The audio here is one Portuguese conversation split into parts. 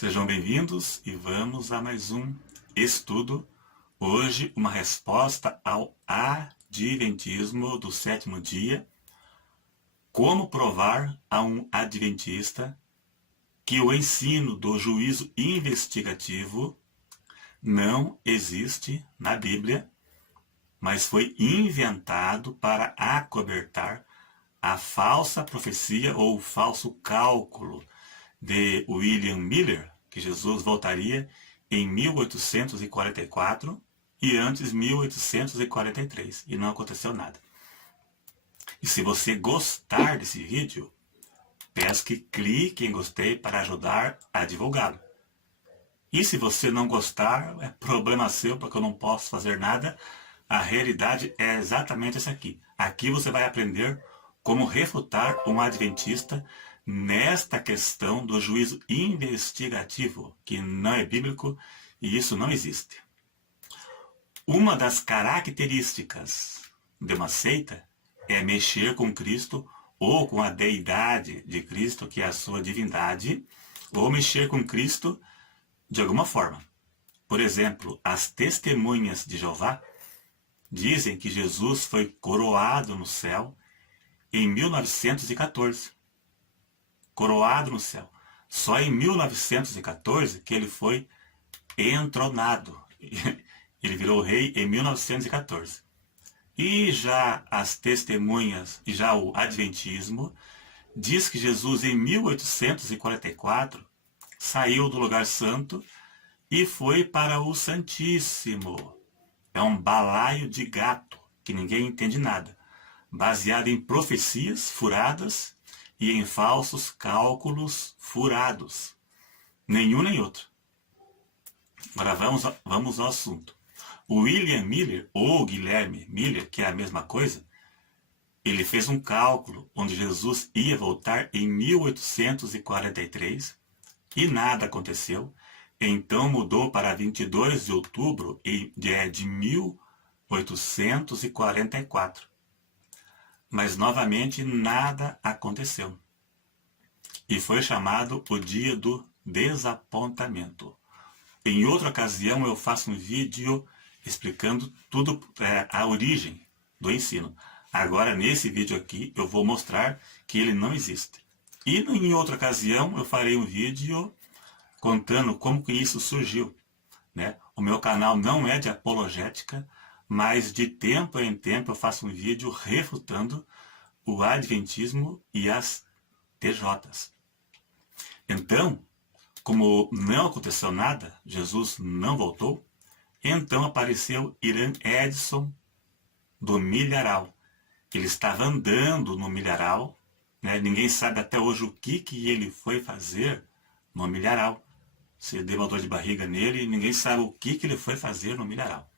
Sejam bem-vindos e vamos a mais um estudo. Hoje, uma resposta ao adventismo do sétimo dia. Como provar a um adventista que o ensino do juízo investigativo não existe na Bíblia, mas foi inventado para acobertar a falsa profecia ou o falso cálculo de William Miller, que Jesus voltaria em 1844 e antes 1843, e não aconteceu nada. E se você gostar desse vídeo, peço que clique em gostei para ajudar a divulgá-lo. E se você não gostar, é problema seu, porque eu não posso fazer nada. A realidade é exatamente essa aqui. Aqui você vai aprender como refutar um adventista nesta questão do juízo investigativo, que não é bíblico e isso não existe. Uma das características de uma seita é mexer com Cristo ou com a deidade de Cristo, que é a sua divindade, ou mexer com Cristo de alguma forma. Por exemplo, as testemunhas de Jeová dizem que Jesus foi coroado no céu em 1914. Coroado no céu. Só em 1914 que ele foi entronado. Ele virou rei em 1914. E já as testemunhas, e já o adventismo, diz que Jesus em 1844 saiu do lugar santo e foi para o Santíssimo. É um balaio de gato, que ninguém entende nada, baseado em profecias furadas e em falsos cálculos furados. Nenhum nem outro. Agora vamos ao assunto. O William Miller, ou Guilherme Miller, que é a mesma coisa, ele fez um cálculo onde Jesus ia voltar em 1843 e nada aconteceu. Então mudou para 22 de outubro de 1844. Mas novamente nada aconteceu. E foi chamado o dia do desapontamento. Em outra ocasião eu faço um vídeo explicando tudo, a origem do ensino. Agora nesse vídeo aqui eu vou mostrar que ele não existe. E em outra ocasião eu farei um vídeo contando como que isso surgiu, né? O meu canal não é de apologética, mas de tempo em tempo eu faço um vídeo refutando o adventismo e as TJs. Então, como não aconteceu nada, Jesus não voltou, então apareceu Irã Edson do Milharal. Ele estava andando no Milharal, né? Ninguém sabe até hoje o que ele foi fazer no Milharal. Se deu uma dor de barriga nele, ninguém sabe o que ele foi fazer no Milharal.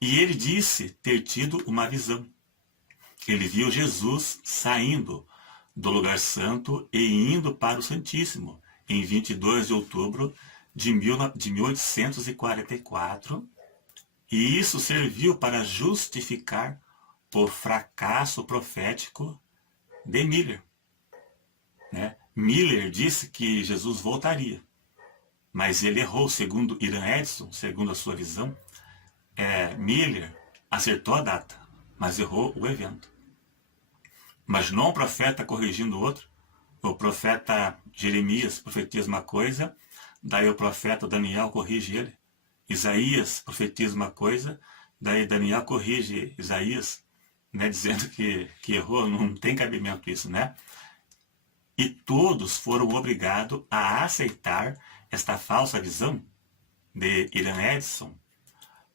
E ele disse ter tido uma visão. Ele viu Jesus saindo do lugar santo e indo para o Santíssimo, em 22 de outubro de 1844. E isso serviu para justificar o fracasso profético de Miller, né? Miller disse que Jesus voltaria. Mas ele errou, segundo Irã Edson, segundo a sua visão. Miller acertou a data, mas errou o evento. Mas não o profeta corrigindo o outro. O profeta Jeremias profetiza uma coisa, daí o profeta Daniel corrige ele. Isaías profetiza uma coisa, daí Daniel corrige Isaías, né, dizendo que errou. Não tem cabimento isso, né? E todos foram obrigados a aceitar esta falsa visão de Irã Edson,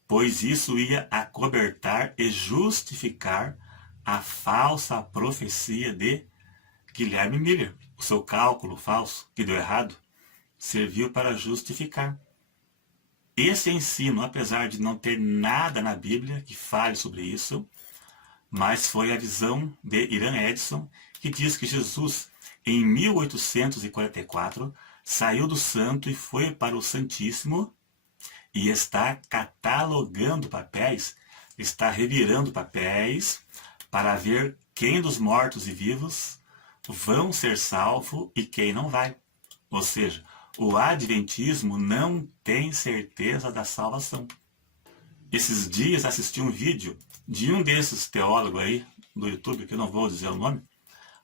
pois isso ia acobertar e justificar a falsa profecia de Guilherme Miller. O seu cálculo falso, que deu errado, serviu para justificar. Esse ensino, apesar de não ter nada na Bíblia que fale sobre isso, mas foi a visão de Irã Edson, que diz que Jesus, em 1844, saiu do santo e foi para o Santíssimo e está catalogando papéis, está revirando papéis para ver quem dos mortos e vivos vão ser salvos e quem não vai. Ou seja, o adventismo não tem certeza da salvação. Esses dias assisti um vídeo de um desses teólogos aí do YouTube, que eu não vou dizer o nome.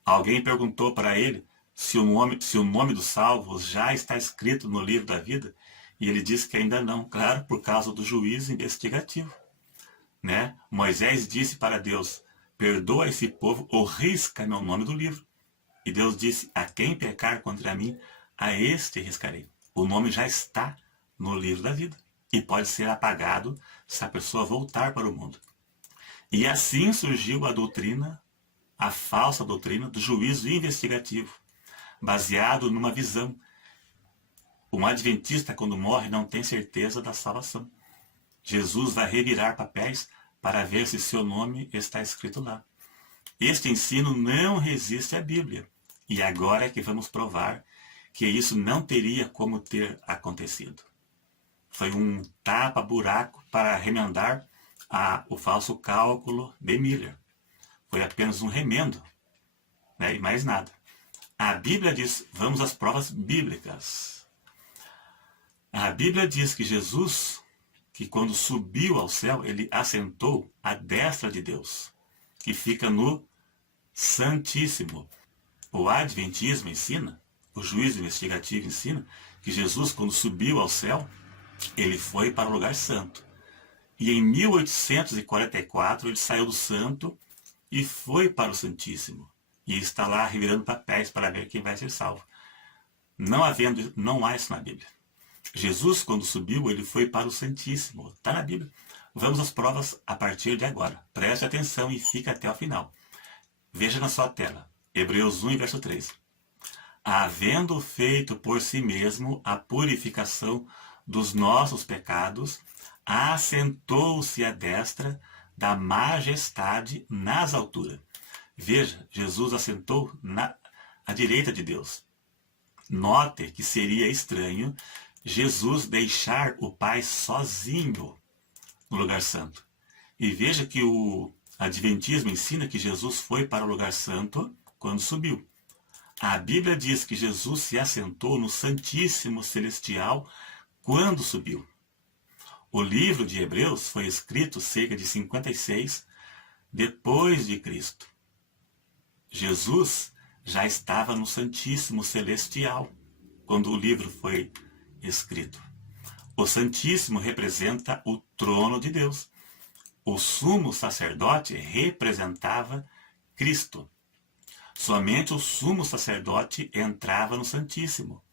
Alguém perguntou para ele se o nome dos salvos já está escrito no livro da vida, e ele disse que ainda não, claro, por causa do juízo investigativo. Né? Moisés disse para Deus: perdoa esse povo ou risca meu nome do livro. E Deus disse: a quem pecar contra mim, a este riscarei. O nome já está no livro da vida e pode ser apagado se a pessoa voltar para o mundo. E assim surgiu a doutrina, a falsa doutrina do juízo investigativo, baseado numa visão. Um adventista, quando morre, não tem certeza da salvação. Jesus vai revirar papéis para ver se seu nome está escrito lá. Este ensino não resiste à Bíblia. E agora é que vamos provar que isso não teria como ter acontecido. Foi um tapa-buraco para remendar o falso cálculo de Miller. Foi apenas um remendo, né? E mais nada. A Bíblia diz, vamos às provas bíblicas. A Bíblia diz que Jesus, que quando subiu ao céu, ele assentou à destra de Deus, que fica no Santíssimo. O Adventismo ensina, o juízo investigativo ensina, que Jesus, quando subiu ao céu, ele foi para o lugar santo. E em 1844 ele saiu do santo e foi para o Santíssimo. E está lá revirando papéis para ver quem vai ser salvo. Não há isso na Bíblia. Jesus, quando subiu, ele foi para o Santíssimo. Está na Bíblia. Vamos às provas a partir de agora. Preste atenção e fique até o final. Veja na sua tela. Hebreus 1, verso 3. Havendo feito por si mesmo a purificação dos nossos pecados, assentou-se à destra da majestade nas alturas. Veja, Jesus assentou à direita de Deus. Note que seria estranho Jesus deixar o Pai sozinho no lugar santo. E veja que o Adventismo ensina que Jesus foi para o lugar santo quando subiu. A Bíblia diz que Jesus se assentou no Santíssimo Celestial quando subiu. O livro de Hebreus foi escrito cerca de 56 depois de Cristo. Jesus já estava no Santíssimo Celestial quando o livro foi escrito. O Santíssimo representa o trono de Deus. O sumo sacerdote representava Cristo. Somente o sumo sacerdote entrava no Santíssimo.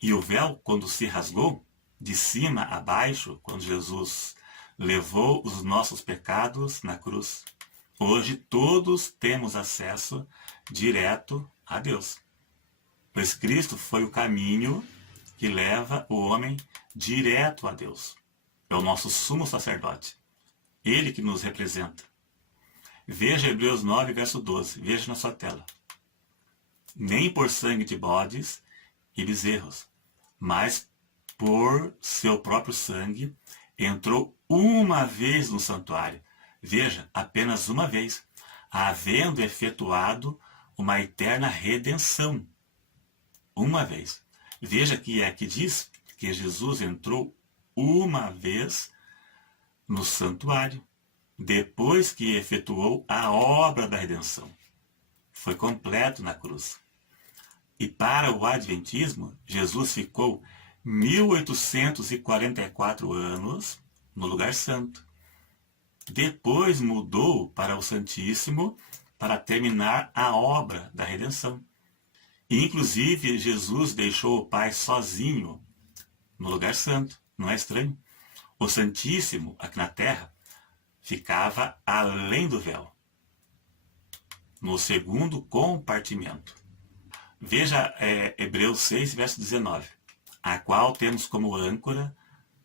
E o véu, quando se rasgou, de cima a baixo, quando Jesus levou os nossos pecados na cruz, hoje todos temos acesso direto a Deus. Pois Cristo foi o caminho que leva o homem direto a Deus. É o nosso sumo sacerdote. Ele que nos representa. Veja Hebreus 9, verso 12. Veja na sua tela. Nem por sangue de bodes e bezerros, mas por seu próprio sangue, entrou uma vez no santuário. Veja, apenas uma vez, havendo efetuado uma eterna redenção. Uma vez. Veja que aqui diz que Jesus entrou uma vez no santuário, depois que efetuou a obra da redenção. Foi completo na cruz. E para o Adventismo, Jesus ficou 1844 anos no lugar santo. Depois mudou para o Santíssimo para terminar a obra da redenção. E, inclusive, Jesus deixou o Pai sozinho no lugar santo. Não é estranho? O Santíssimo, aqui na terra, ficava além do véu, no segundo compartimento. Veja Hebreus 6, verso 19. A qual temos como âncora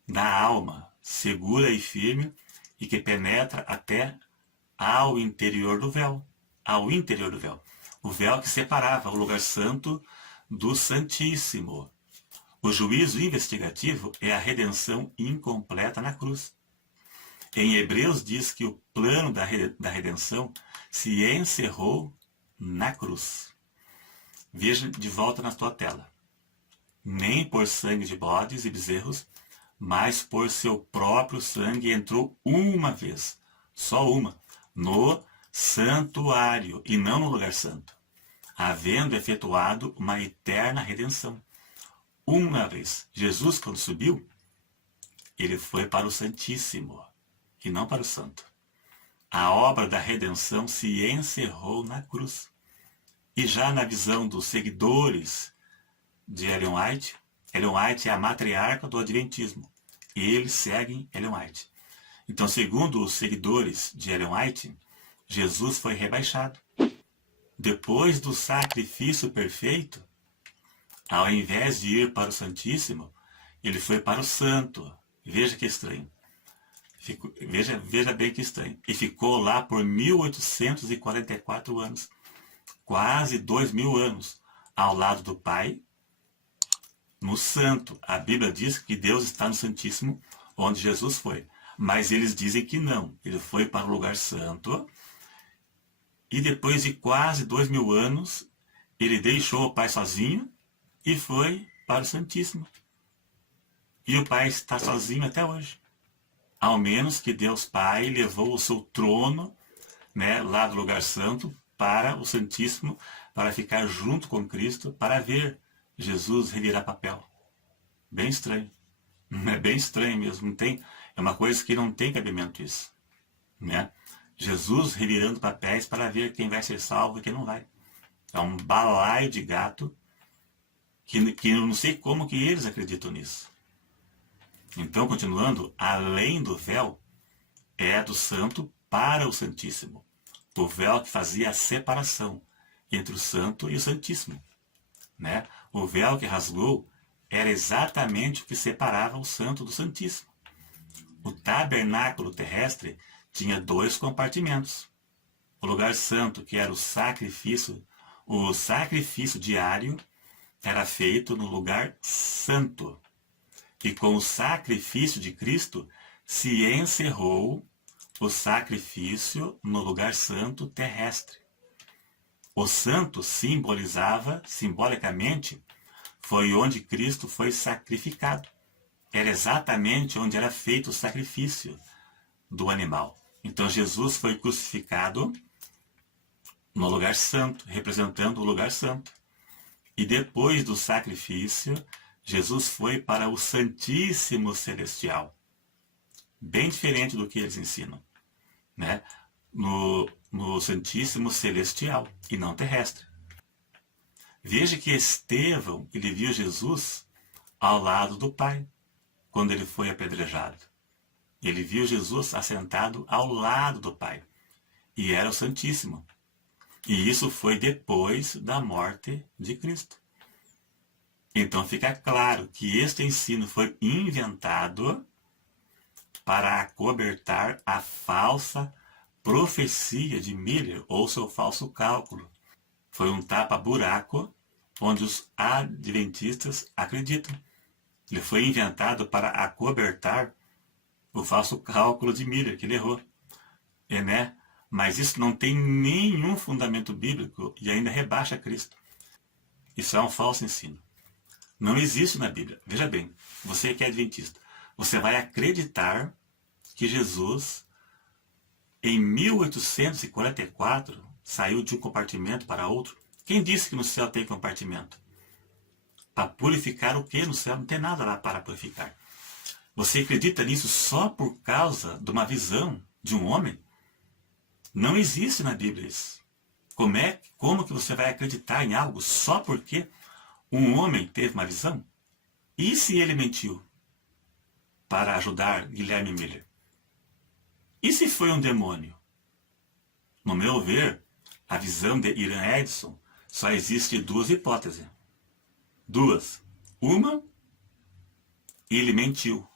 da alma, segura e firme, e que penetra até ao interior do véu. Ao interior do véu. O véu que separava o lugar santo do Santíssimo. O juízo investigativo é a redenção incompleta na cruz. Em Hebreus diz que o plano da redenção se encerrou na cruz. Veja de volta na tua tela. nem por sangue de bodes e bezerros, mas por seu próprio sangue entrou uma vez, só uma, no santuário e não no lugar santo, havendo efetuado uma eterna redenção. Uma vez. Jesus, quando subiu, ele foi para o Santíssimo e não para o Santo. A obra da redenção se encerrou na cruz. E já na visão dos seguidores de Ellen White é a matriarca do Adventismo. E eles seguem Ellen White. Então, segundo os seguidores de Ellen White, Jesus foi rebaixado. Depois do sacrifício perfeito, ao invés de ir para o Santíssimo, ele foi para o Santo. Veja que estranho. Veja bem que estranho. E ficou lá por 1844 anos. Quase 2000 anos. Ao lado do Pai, no Santo. A Bíblia diz que Deus está no Santíssimo, onde Jesus foi. Mas eles dizem que não. Ele foi para o lugar santo. E depois de quase 2000 anos, ele deixou o Pai sozinho e foi para o Santíssimo. E o Pai está sozinho até hoje. Ao menos que Deus Pai levou o seu trono, né, lá do lugar santo para o Santíssimo, para ficar junto com Cristo, para ver Jesus revirar papel. Bem estranho. É bem estranho mesmo. Não tem, é uma coisa que não tem cabimento isso. Né? Jesus revirando papéis para ver quem vai ser salvo e quem não vai. É um balaio de gato que eu não sei como que eles acreditam nisso. Então, continuando, além do véu, é do santo para o Santíssimo. O véu que fazia a separação entre o santo e o Santíssimo. Né? O véu que rasgou era exatamente o que separava o santo do Santíssimo. O tabernáculo terrestre tinha 2 compartimentos. O lugar santo, que era o sacrifício diário, era feito no lugar santo. E com o sacrifício de Cristo se encerrou o sacrifício no lugar santo terrestre. O santo simbolicamente, foi onde Cristo foi sacrificado. Era exatamente onde era feito o sacrifício do animal. Então Jesus foi crucificado no lugar santo, representando o lugar santo. E depois do sacrifício, Jesus foi para o Santíssimo Celestial. Bem diferente do que eles ensinam. Né? No Santíssimo Celestial e não terrestre. Veja que Estevão, ele viu Jesus ao lado do Pai, quando ele foi apedrejado. Ele viu Jesus assentado ao lado do Pai. E era o Santíssimo. E isso foi depois da morte de Cristo. Então fica claro que este ensino foi inventado para acobertar a falsa profecia de Miller, ou seu falso cálculo. Foi um tapa-buraco onde os adventistas acreditam. Ele foi inventado para acobertar o falso cálculo de Miller, que ele errou. Né? Mas isso não tem nenhum fundamento bíblico e ainda rebaixa Cristo. Isso é um falso ensino. Não existe na Bíblia. Veja bem, você que é adventista, você vai acreditar que Jesus, em 1844, saiu de um compartimento para outro? Quem disse que no céu tem compartimento? Para purificar o quê? No céu não tem nada lá para purificar. Você acredita nisso só por causa de uma visão de um homem? Não existe na Bíblia isso. Como que você vai acreditar em algo só porque um homem teve uma visão? E se ele mentiu para ajudar Guilherme Miller? E se foi um demônio? No meu ver, a visão de Irã Edson só existe 2 hipóteses. 2. Uma, ele mentiu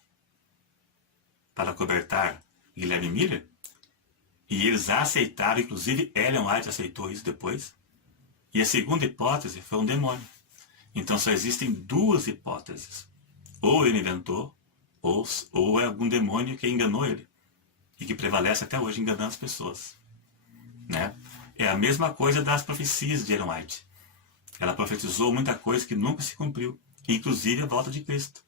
para cobertar Guilherme Miller. E eles aceitaram, inclusive Ellen White aceitou isso depois. E a segunda hipótese foi um demônio. Então só existem 2 hipóteses. Ou ele inventou, ou é algum demônio que enganou ele. E que prevalece até hoje enganando as pessoas. Né? É a mesma coisa das profecias de Ellen White. Ela profetizou muita coisa que nunca se cumpriu. inclusive a volta de Cristo.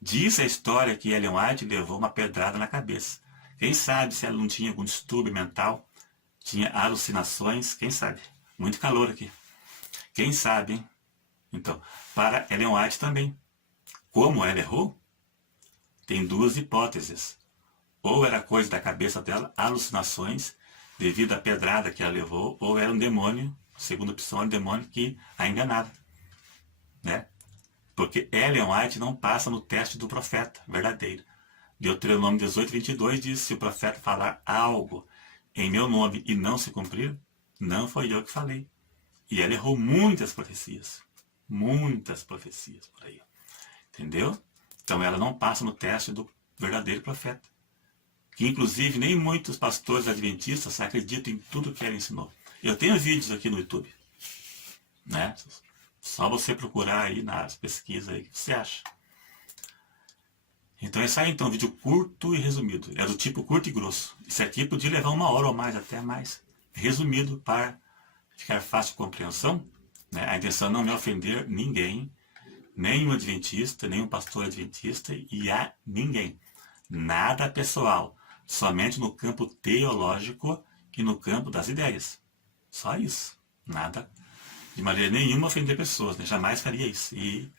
Diz a história que Ellen White levou uma pedrada na cabeça. Quem sabe se ela não tinha algum distúrbio mental, tinha alucinações, quem sabe? Muito calor aqui. Quem sabe, hein? Então, para Ellen White também. Como ela errou? Tem duas hipóteses. Ou era coisa da cabeça dela, alucinações, devido à pedrada que ela levou, ou era um demônio, segunda opção, um demônio que a enganava. Né? Porque Ellen White não passa no teste do profeta verdadeiro. Deuteronômio 18, 22 diz, se o profeta falar algo em meu nome e não se cumprir, não foi eu que falei. E ela errou muitas profecias por aí. Entendeu? Então ela não passa no teste do verdadeiro profeta. Que inclusive nem muitos pastores adventistas acreditam em tudo que ela ensinou. Eu tenho vídeos aqui no YouTube. Né? Só você procurar aí nas pesquisas aí, o que você acha. Então esse aí, então, um vídeo curto e resumido. É do tipo curto e grosso. Esse aqui podia levar 1 hora ou mais, até mais. Resumido para ficar fácil de compreensão. Né? A intenção não é ofender ninguém, nem um adventista, nem um pastor adventista e a ninguém. Nada pessoal. Somente no campo teológico e no campo das ideias. Só isso. Nada. De maneira nenhuma ofender pessoas, né? Jamais faria isso. E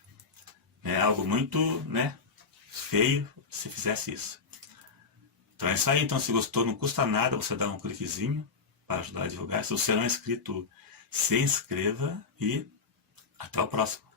é algo muito, né, feio se fizesse isso. Então é isso aí. Então, se gostou, não custa nada você dar um cliquezinho para ajudar a divulgar. Se você não é inscrito, se inscreva e até o próximo.